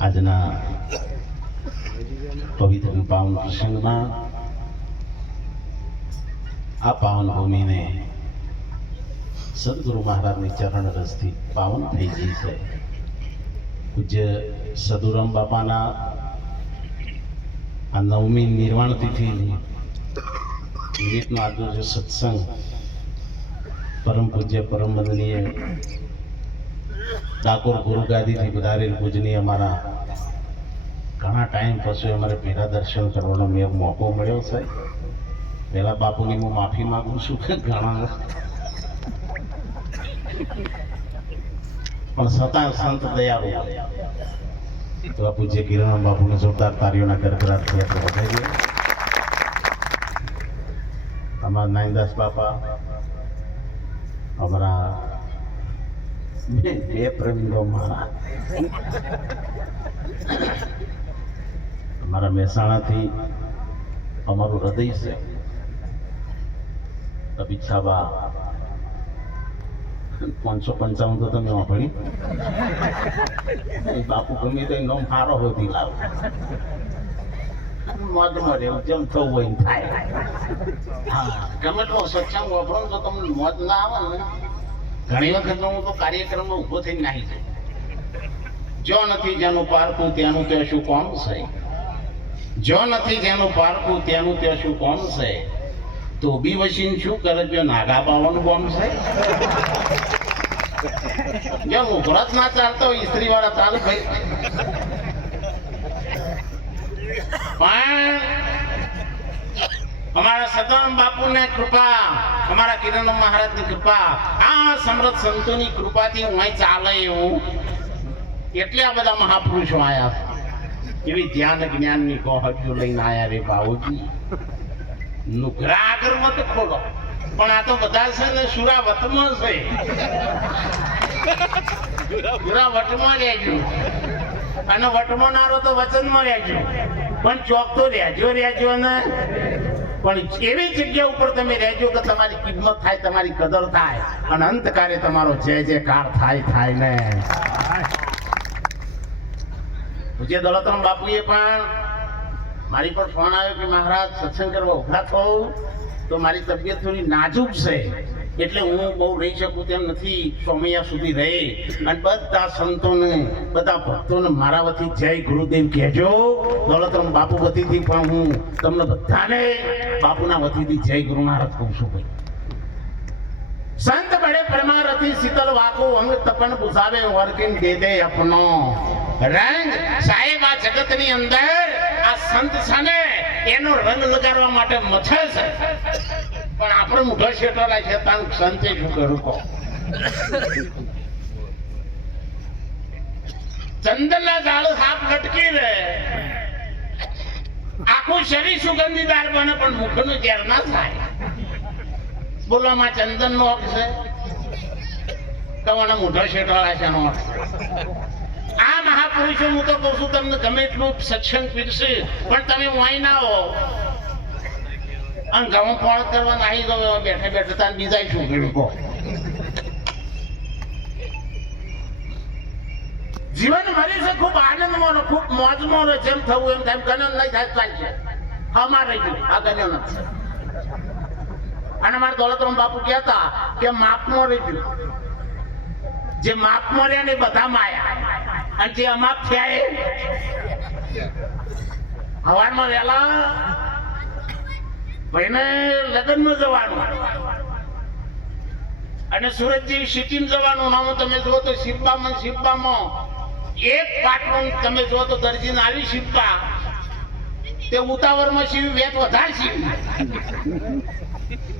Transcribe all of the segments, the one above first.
આજના પવિત્ર પાવન પ્રસંગમાં આ પાવન ભૂમિને સદગુરુ મહારાજની ચરણ રસથી પાવન થઈ ગઈ છે. પૂજ્ય સદુરામ બાપાના આ નવમી નિર્વાણ તિથિ નિમિત્તનો આજનો સત્સંગ પરમ પૂજ્ય પરમ વંદનીય ડાકોર ગુરુ ગાદીથી પધારેલ પૂજની અમારા ઘણા ટાઈમ પછી અમારે પહેલા દર્શન કરવાનો મેં મોકો મળ્યો છે. પહેલા બાપુની હું માફી માગું છું કે ઘણા. પણ છતાં સંત દયા આ પૂજ્ય કિરણ બાપુને જોરદાર તારીઓના ગરગરાટથી આપણે ગયા અમારા નાયનદાસ બાપા, અમારા બે અમારા મહેસાણાથી અમારું હૃદય છે. અભિચ્છાબા પાંચસો પંચાવન તો તમે વાપરી. બાપુ ગમે તો નોમ સારો હોતી લાવ. મોજમાં રહેવું, જેમ થવું હોય થાય. હા, ગમે તો સત્સંગ વાપરો તો તમને મોજ ના આવે ને. ઘણી વખત હું તો કાર્યક્રમમાં ઊભો થઈને નાહી જાય. જો નથી જેનું પારકું ત્યાંનું ત્યાં શું કોમ છે? જો નથી જેનું પારકું ત્યાંનું ત્યાં શું કોમ છે? તો બી વસીને શું કરે? જો નાગા પાવાનું કોમ છે? જો મુહૂર્ત ના ચાલતો હોય સ્ત્રી વાળા ચાલુ ભાઈ. પણ અમારા સદામ બાપુને કૃપા, અમારા કિરણ મહારાજની કૃપા, આ સમૃદ્ધ સંતોની કૃપાથી હું અહીં ચાલે એવું. એટલે આ બધા મહાપુરુષો આવ્યા. એવી ધ્યાન જ્ઞાનની કોહજો લઈને આયા રે બાબુજી નુકરા આગળ મત ખોલો. પણ આ તો બધા છે ને સુરા વતમાં છે. સુરા વટમાં રહેજો. અને વટમોનારો તો વચનમાં રહેજો. પણ ચોક તો રહેજો રહેજો ને. પણ એવી જગ્યા ઉપર તમે રહેજો કે તમારી કિંમત થાય, તમારી કદર થાય અને અંતકારે તમારો જય જયકાર થાય થાય ને. પૂજ્ય દોલતરામ બાપુએ પણ મારી પર ફોન આવ્યો કે મહારાજ, સત્સંગ કરવા ઊભા થવું તો મારી તબિયત થોડી નાજુક છે. એટલે હું બહુ રહી શકું તેમ નથી સોમૈયા સુધી રહે. અને બધા સંતોને, બધા ભક્તોને મારા વતી જય ગુરુદેવ કહેજો. દોલતરામ બાપુ વતીથી પણ હું તમને બધાને બાપુના વતીથી જય ગુરુ મહારાજ કહું છું ભાઈ. સંત બડે પરમારથી શીતલ વાકો અંગ તપન બુઝાવે વર્કિંગ દે દે અપનો. રંગ સાહેબ આ જગતની અંદર આ સંત છે એનો રંગ લગાડવા માટે મથે છે. પણ આપણે મુઘલ શેટો છે તાન સંતે શું કરું કહો. ચંદનના ઝાડ સાપ લટકી રહે આખું શરીર સુગંધીદાર બને, પણ મુખનું ઝેર ના થાય. બોલવામાં ચંદન નો અર્થ છે? કવાના મોઢો શેટવાળા છે નો આ મહાપુરુષો, હું તો કહું છું, તમને ગમે એટલું સત્સંગ પીરશે પણ તમે વાઈ ના હો. અને ઘઉં ફળ કરવા નાહી દો બેઠે બેઠે તાર બીજા શું કર્યું કહો. જીવન મરી છે, ખૂબ આનંદમાં ને ખૂબ મોજમાં ને જેમ થવું એમ થાય ગણન નહીં થાય ચાલશે અમારે ગયું. આ ગણન છે. અને મારા દોલતરામ બાપુ કહેતા કે માપમાં રહેજો જે માપમાં રહ્યા ને બધા માયા. અને જે અમાપ થયા એ. હવારમાં વહેલા ભાઈને લગ્નમાં જવાનું. અને સુરતજી સિટીમાં જવાનું નામ તમે જુઓ તો શિલ્પામાં શિલ્પામાં એક પાટલું તમે જુઓ તો દરજીને આવી શિલ્પા તે ઉતાવળમાં શિવ, વેત વધારે શિવ.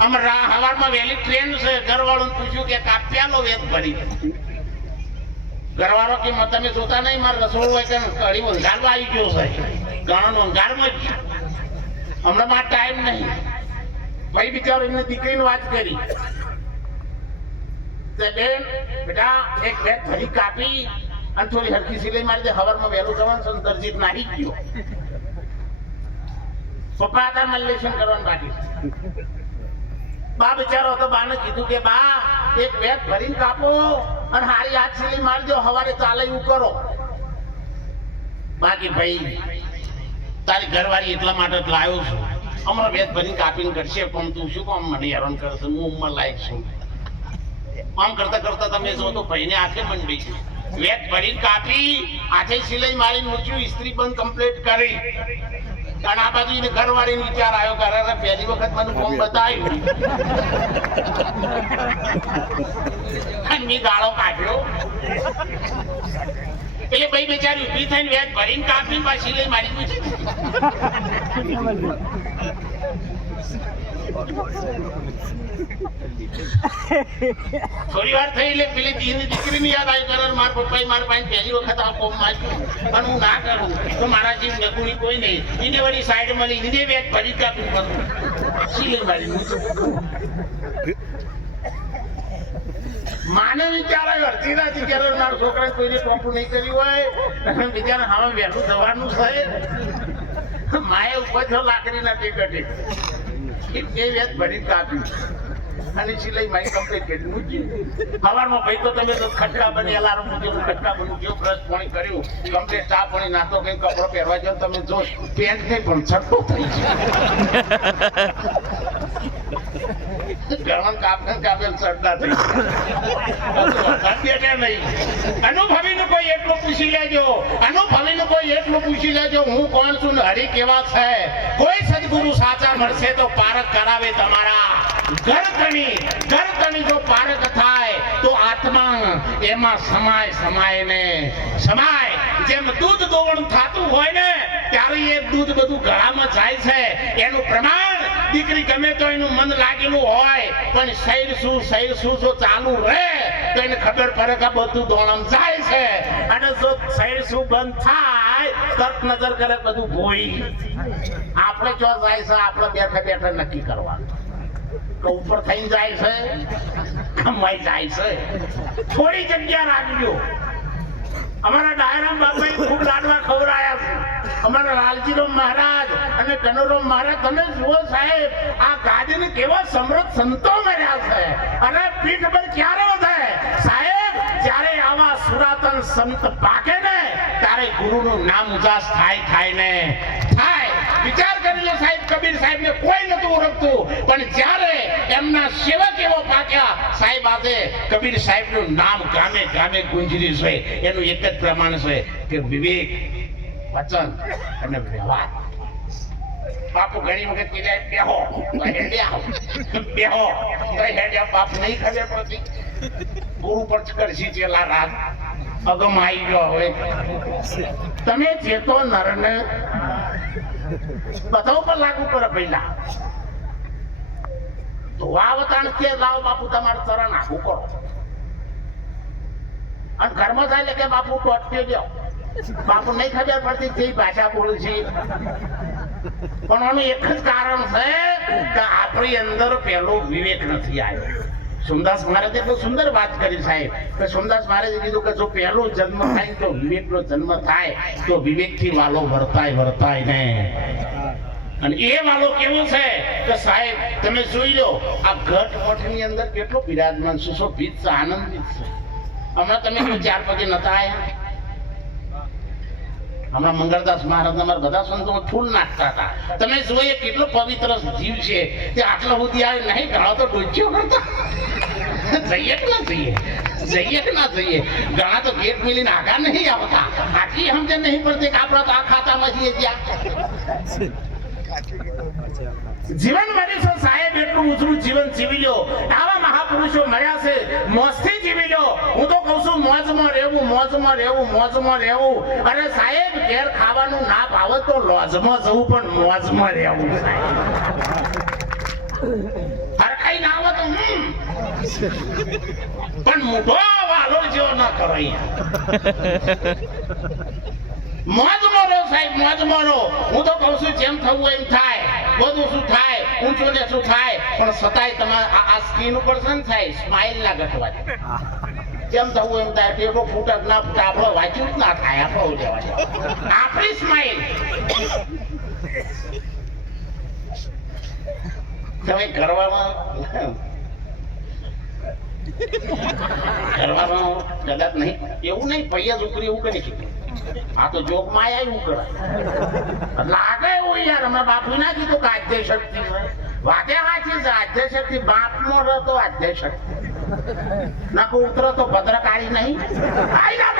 આમ હવારમાં વહેલી ટ્રેન છે ઘરવાળું પૂછ્યું કે કાપ્યાલો વેત પડી. ઘરવાળો કે તમે જોતા નહીં, મારે રસોડું હોય કે કઢી વંગારવા આવી ગયો છે. ગણનો વંગારમાં જ. હમણાં માં ટાઈમ નહીં. ભાઈ બિચારો એમને દીકરીને વાત કરી. બેન, બેટા, એક વેત ભરી કાપી અને થોડી હરકી સિલાઈ મારી દે. હવારમાં વહેલું જવાનું ને નાહી ગયો. પપ્પા હતા મલ્લેશન કરવાનું બાકી બા બિચારો હતો બાને કીધું કે, બા, એક બેગ ભરીને કાપો અને હારી હાથ સિલાઈ મારી દો. હવારે ચાલે એવું કરો. બાકી ભાઈ તારી ઘરવાળી એટલા માટે જ લાવ્યો છું. હમણાં વેદ ભરીને કાપીને કરશે પણ તું શું કામ મને હેરાન કરશે હું ઉંમર લાયક છું. આમ કરતા કરતા તમે જો તો ભાઈને આખે મંડી છે વેદ ભરીને કાપી આખે સિલાઈ મારી મૂક્યું ઇસ્ત્રી બંધ કમ્પ્લીટ કરી. અને આ બાજુ એને ઘરવાળી વિચાર આવ્યો કે અરે પહેલી વખત મને ફોન બતાવ્યું. મેં ગાળો કાઢ્યો. એટલે ભાઈ બિચારી ઊભી થઈને વેદ ભરીને કાપી પાછી લઈ મારી પૂછી થઈ એટલે પેલી દીની દીકરીની યાદ આવી કરે મારા પપ્પાએ મારા પાસે પહેલી વખત આ કોમ માર્યું. પણ હું ના કરું. તો મારા જીવ નકુડી કોઈ નહીં. એને સાઈડ મળી એને વેદ ભરી કાપી કરું સિલે મારી માને વિચારે અડધી રાતે ક્યારે મારા છોકરાએ કોઈને ટોપું નહીં કર્યું હોય. અને બીજાને હવે વહેલું થવાનું છે. માએ ઉપર છો લાકડીના ટેકટે એ વેદ ભરી કાપ્યું અને સિલાઈ મારી કમ્પ્લીટ કરી મૂકી. હવારમાં ભાઈ તો તમે તો ખટકા બની અલાર્મ મૂક્યું ખટકા બની ગયો બ્રશ પાણી કર્યું. કમ્પ્લીટ ચા પાણી નાસ્તો કઈ કપડો પહેરવા જાવ તમે જો પેન્ટ નહીં પણ છઠ્ઠો થઈ ગયો કોઈ કોણ સદગુરુ સાચા મળશે તો પારક કરાવે તમારા. ગરકણી ગરકણી જો પારક થાય, તો આત્મા એમાં સમાય સમાય ને. સમાય. જેમ દૂધ દોવણ થતું હોય ને, ત્યારે એ દૂધ બધું ગળામાં જાય છે. એનું પ્રમાણ દીકરી ગમે તો એનું મન લાગેલું હોય, પણ શૈર શું શૈર શું જો ચાલુ રહે, તો એને ખબર પડે કે બધું દોણમ જાય છે. અને જો શૈર શું બંધ થાય, તરત નજર કરે બધું ભોઈ. આપણે જો જાય છે? આપણે બેઠા બેઠા નક્કી કરવાનું. કે ઉપર થઈને જાય છે કમાઈ જાય છે. થોડી જગ્યા રાખજો. અમારા ડાયરામ બાપાએ ખૂબ લાડવા ખવડાયા છે. અમારા લાલજીરામ મહારાજ અને કનોરામ મહારાજ, તમે જુઓ સાહેબ, આ ગાદીને કેવા સમૃદ્ધ સંતો મળ્યા છે. અને પીઠ પર ક્યારે વધે સાહેબ, જ્યારે આવા સુરાતન સંત પાકે ને, ત્યારે ગુરુનું નામ ઉજાસ થાય થાય ને. થાય. વિચાર કરી લો સાહેબ, કબીર સાહેબ ને કોઈ નતું ઓળખતું. પણ જ્યારે એમના સેવક એવો પાક્યા, સાહેબ, આજે કબીર સાહેબનું નામ ગામે ગામે ગુંજરી છે. એનું એક જ પ્રમાણ છે કે વિવેક વચન અને વ્યવહાર. બાપુ ઘણી વખત કીધા, બેહો તો બેહો તો બાપ નહીં ખબર પડતી. ગુરુ પર કરશી ચેલા રાત અગમ આવી ગયો હવે. તમે ચેતો નરને બધા ઉપર લાગુ કરે પહેલા. તો અવતાણ કે લાવ બાપુ, તમારું ચરણ આખું કરો. અને ઘરમાં થાય એટલે કે બાપુ ટોટકે જાઓ બાપુ નહીં ખબર પડતી કઈ ભાષા બોલે છે. પણ આનું એક જ કારણ છે કે આપણી અંદર પેલો વિવેક નથી આવ્યો. સુમદાસ મહારાજે બહુ સુંદર વાત કરી સાહેબ. કે સુમદાસ મહારાજે કીધું કે જો પહેલો જન્મ થાય તો વિવેકનો જન્મ થાય, તો વિવેકથી વાલો વર્તાય વર્તાય ને. અને એ વાલો કેવો છે કે સાહેબ, તમે જોઈ લો, આ ઘટ મઠની અંદર કેટલો બિરાજમાન છે. આનંદિત છે. હમણાં તમે ચાર પગે નતા આયા? હમણાં મંગળદાસ મહારાજ અમારા બધા સંતો ફૂલ નાખતા હતા. તમે જોઈએ કેટલો પવિત્ર જીવ છે. તે આટલા સુધી આવે નહીં ઘણા તો ડોચ્યો કરતા. જઈએ કે ના જઈએ? જઈએ કે ના જઈએ? ઘણા તો ગેટ મિલીને આગા નહીં આવતા. આટલી સમજણ નહીં પડતી કે આપણા તો આ ખાતામાં છીએ ત્યાં. જીવન મળીશો સાહેબ, એટલું ઊંચું જીવન જીવી લો આવા મહાપુરુષો મળ્યા છે, મોજથી જીવી લો હું તો કહું છું, મોજમાં રહેવું મોજમાં રહેવું મોજમાં રહેવું. અરે સાહેબ, ઘેર ખાવાનું ના ભાવે તો લોજમાં જવું, પણ મોજમાં રહેવું, સાહેબ. હરખાઈ ના આવે તો પણ મોટો વાલો જેવો ના કરો અહીંયા. મોજ મારો સાહેબ મોજ રહો. હું તો કહું છું, જેમ થવું એમ થાય. બધું શું થાય? ઊંચું ને શું થાય? પણ છતાંય તમારે આ સ્કીન ઉપર છે થાય સ્માઇલ ના ઘટવા કેમ થવું એમ થાય ટેકો ફૂટક ના ફૂટે, આપણો વાંચ્યું જ ના થાય, આપણો જવા આપણી સ્માઇલ તમે કરવામાં કરવાનો કદાચ નહીં, એવું નહીં પૈયા છોકરી એવું કરી શકે. આ તો જોકમાં આવ્યું કરે. લાગે એવું યાર, અમે બાપુ ના કીધું કે આધ્ય શક્તિ છે. વાતે વાંચી છે આદ્ય શક્તિ બાપનો રહતો આધ્ય શક્તિ. ના કો ઉતરો તો ભદ્રકાળી નહીં. ના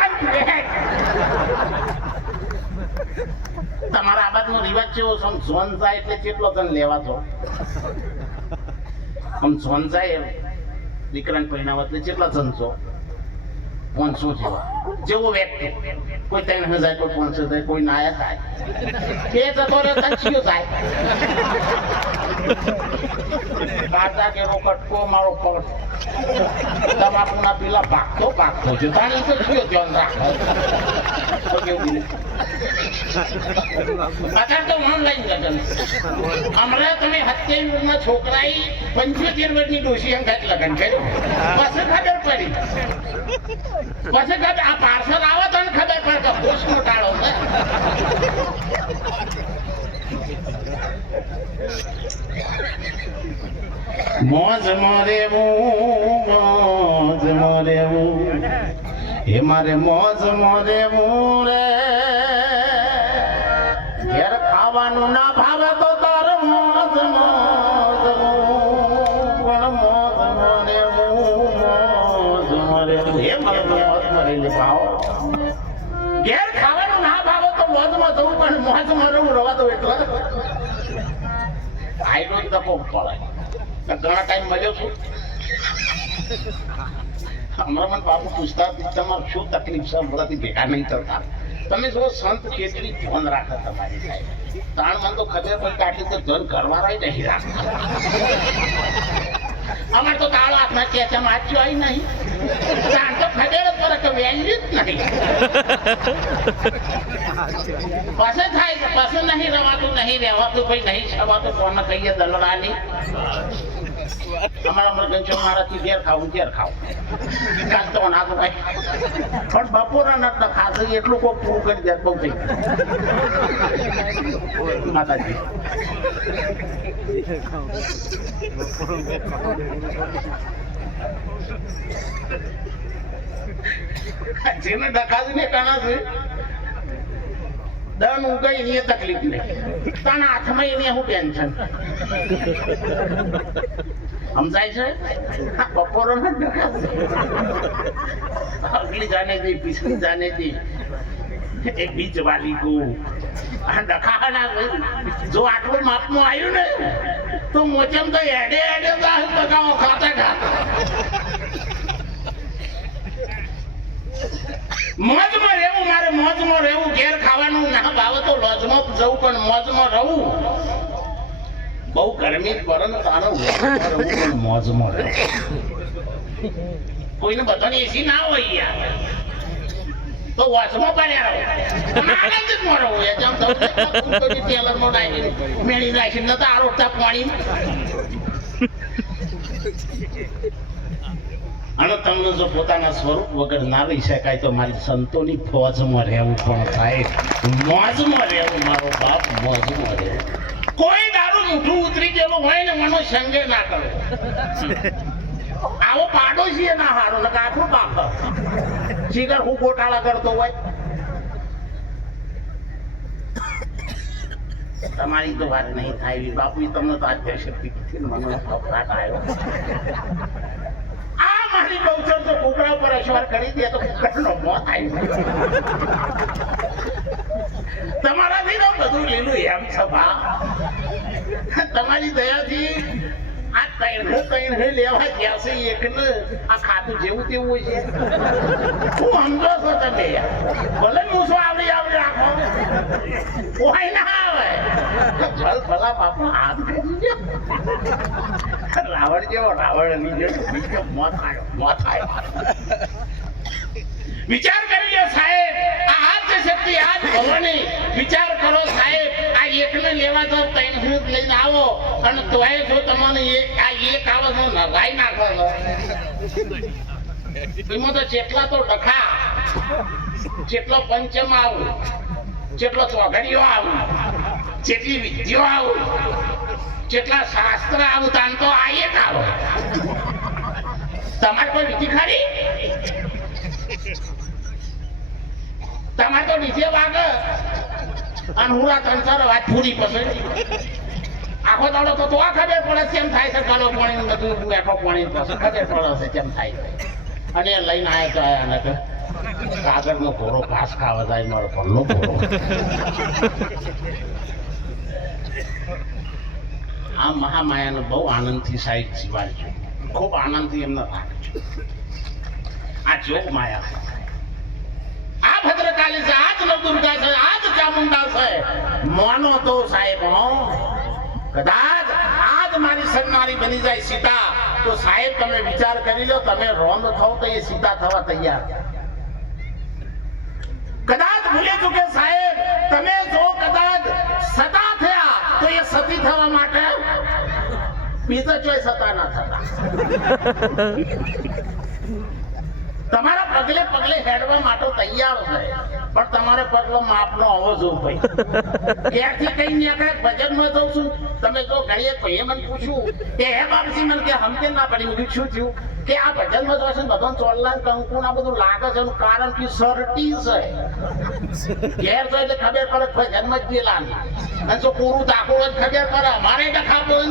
તમારા આ નો રિવાજ છે? સમ ઝોન જાય એટલે કેટલો તને લેવા છો આમ જાય એમ. દીકરાને પરિણામ એટલે કેટલા જણ છો પાંચસો જેવા? જેવો વ્યક્તિ. કોઈ ત્રણ હજાર કોઈ પાંચસો થાય કોઈ નાયા થાય એ જતો રહે તંચીઓ થાય કાચા કેરો કટકો મારો પગ તમાકુના પીલા ભાગતો ભાગતો છે તાણી તો કયો ધ્યાન રાખે તો કેવું બીજું? અત્યારે તો ઓનલાઈન લગન હમણાં તમે સત્યાવીસ વર્ષના છોકરાએ પંચોતેર વર્ષની ડોશી અંગાત લગન કર્યું. પછી ખબર પડી. પછી ખબર, આ પાર્સલ આવે તો ખબર પડે કે હોશનો ટાળો છે. મોજ મરેવું મોજ મરેવું હે મારે મોજ મરેવું રે. ખાવાનું ના ભાવે તો તાર મોજ મોજ પણ મોજ મોરેવું મોજ મોરેવું હે મારે મોજ મોરેલી ભાવ. ઘેર ખાવાનું ના ભાવે તો મોજમાં જવું પણ મોજ મોરેવું રવા દઉં એટલે આઈડો તકો પડે. ઘણા ટાઈમ મળ્યો છું. હમણાં બાપુ પૂછતા તમારે શું તકલીફ છે? બધાથી ભેગા નહીં થતા. તમે જો સંત કેટલી ધ્યાન રાખે તમારી. સાહેબ તાણ મન તો ખબર પડે આટલી તો ધન કરવાના નહીં રાખતા. અમારે તો તાળો હાથમાં છે વાંચ્યો આવી નહીં. તાણ તો ખબર પડે કે થાય પાસે નહીં રવાતું, નહીં રહેવાતું, ભાઈ નહીં છવાતું કોને કહીએ દલડાની? મારાથી ઘેર ખાવું ઘેર ખાવું. કાલ તો ના તો ભાઈ પણ બપોરના નટના ખાશે એટલું કોઈ પૂરું કરી દે, બહુ માતાજી. જેને ડકાવીને કાણા છે દન કઈ એની તકલીફ નહીં. તાના હાથમાં એની શું ટેન્શન સમજાય છે? બપોરો અગલી જાને થી પીછલી જાને થી એક બીજ વાલી કો આ ડખા ના જો આટલું માપનું આવ્યું ને, તો મોચમ તો એડે એડે બગાવો ખાતા ખાતા. મોજમાં રહેવું, મારે મોજમાં રહેવું, ઘેર ખાવાનું ના ભાવે તો લોજમાં જવું પણ મોજમાં રહું. બહુ ગરમી પડે ને તારે મોજમાં રહેવું કોઈને બધાને એસી ના હોય યાર. તો વોચમાં પડ્યા રહો આનંદ જ માં રહો યાર. જેમ તમે ડાયરી મેળી નાખીને નતા આરોગતા પાણી અને તમને જો પોતાના સ્વરૂપ વગર ના રહી શકાય તો મારી સંતોની ફોજમાં રહેવું પણ થાય. મોજમાં રહેવું, મારો બાપ મોજમાં રહેવું કોઈ દારૂ મૂઠું ઉતરી ગયેલું હોય ને મનો સંગે ના કરે. આવો પાડોશી ના હારો ને આખું બાપ શિખર હું ગોટાળા કરતો હોય? તમારી તો વાત નહીં થાય. બાપુ તમને તો આદ્ય શક્તિ કીધી ને મને આવ્યો. તો કુકડા ઉપર અશ્વાર કરી દે તો કુકડાનો મોત આવી તમારાથી તો બધું લીલું એમ સભા તમારી દયાથી આ તૈણ તૈણ લેવા ગયા છે એકને આ ખાતું જેવું તેવું હોય છે. હું સમજો છો તમે? ભલે મૂસો આવડી આવડી રાખો કોઈ ના આવે. ભલ ભલા બાપુ હાથ કરી રાવણ જેવો રાવણ વિચાર કરી સાહેબ, આ હાથ શક્તિ હાથ ભવાની. વિચાર કરો સાહેબ, આ એકને લેવા તો ત્રણ હું લઈને આવો. અને તોય જો તમને આ એક આવો તો ને નાખો. એમાં તો જેટલા તો ડખા, જેટલો પંચમ આવું, જેટલો ચોઘડીઓ આવું, જેટલી વિધિઓ આવું. જેટલા શાસ્ત્ર આવતા તો આયે જ આવો. તમારે કોઈ બીજી ખરી? તમારે તો ડીજે વાગે. અને હુરા ત્રણ વાત પૂરી પછી. આખો દાડો તો તો ખબર પડે છે કેમ થાય છે કાલો પાણી બધું બેઠો પાણી ખબર પડે છે કેમ થાય છે. અને લઈને આવ્યા તો આવ્યા ને કાગળનો ઘોરો ઘાસ ખાવા જાય, મારો પલ્લો ઘોડો. આ મહામાયાનો બહુ આનંદથી સાહિત્ય જીવાડજો ખૂબ આનંદથી એમને રાખજો આ જોગ માયા આ ભદ્રકાલી છે, આ જ નવદુર્ગા છે, આ જ ચામુંડા છે. મોનો તો સાહેબ, હો. કદાચ આજ મારી સન્નારી બની જાય સીતા. તો સાહેબ, તમે વિચાર કરી લો, તમે રોંદ થાવ તો એ સીતા થવા તૈયાર કદાચ ભૂલી ચૂકે સાહેબ, તમે જો કદાચ સતા થયા એ સતી થવા માટે બીજા ચોય સતા ના થતા તમારા પગલે પગલે હેડવા માટે તૈયાર છે પણ તમારે પગલો માપનો હોવો જોઈએ ભાઈ. ક્યાંથી કઈ નીકળે ભજનમાં જઉં છું. તમે જો ઘડીએ ભાઈએ મને પૂછ્યું કે, હે બાપજી, મને કે હમકે ના પડી. મેં શું થયું? કે આ ભજનમાં જો છે ભગવાન બધો ચોલ્લા કંકુ ના બધું લાગે છે કારણ કે સરટી છે. ઘેર તો એટલે ખબર પડે કે ભજનમાં જ ગયેલા ને. અને જો પૂરું દાખલું હોય ખબર પડે, અમારે ડખા બોલ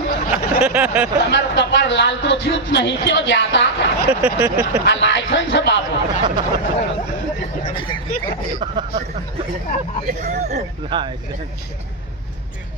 તમારું કપાળ લાલ તો થયું જ નહીં. કેવો જ્યાં આ લાયસન્સ છે બાપુ. ના ને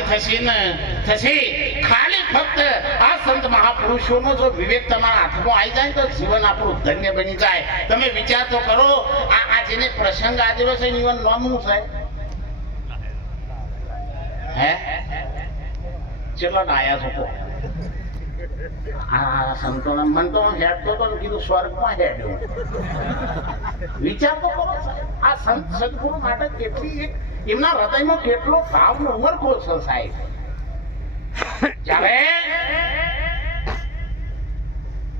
ને ને ને ખાલી ફક્ત આ સંત મહાપુરુષોનો જો વિવેક તમારા હાથમાં આવી જાય તો જીવન આપણું ધન્ય બની જાય. તમે વિચાર તો કરો, આ જેને પ્રસંગ આદર્યો છે જીવન નામનું છે? હે? ડાયા છો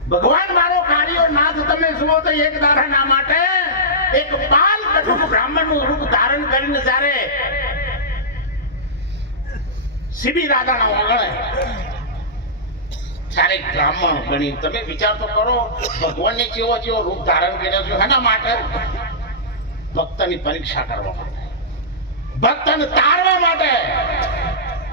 ભગવાન મારો કાર્યો નાથ તમે જુઓ તો એક દાડાના માટે એક બાલ કઠું બ્રાહ્મણનું રૂપ ધારણ કરીને જ્યારે સીબી દાદાના વાગળે ત્યારે બ્રાહ્મણ ગણી તમે વિચાર તો કરો, ભગવાનને કેવો જેવો રૂપ ધારણ કર્યો છે, એના માટે ભક્તની પરીક્ષા કરવા માટે. ભક્તને તારવા માટે.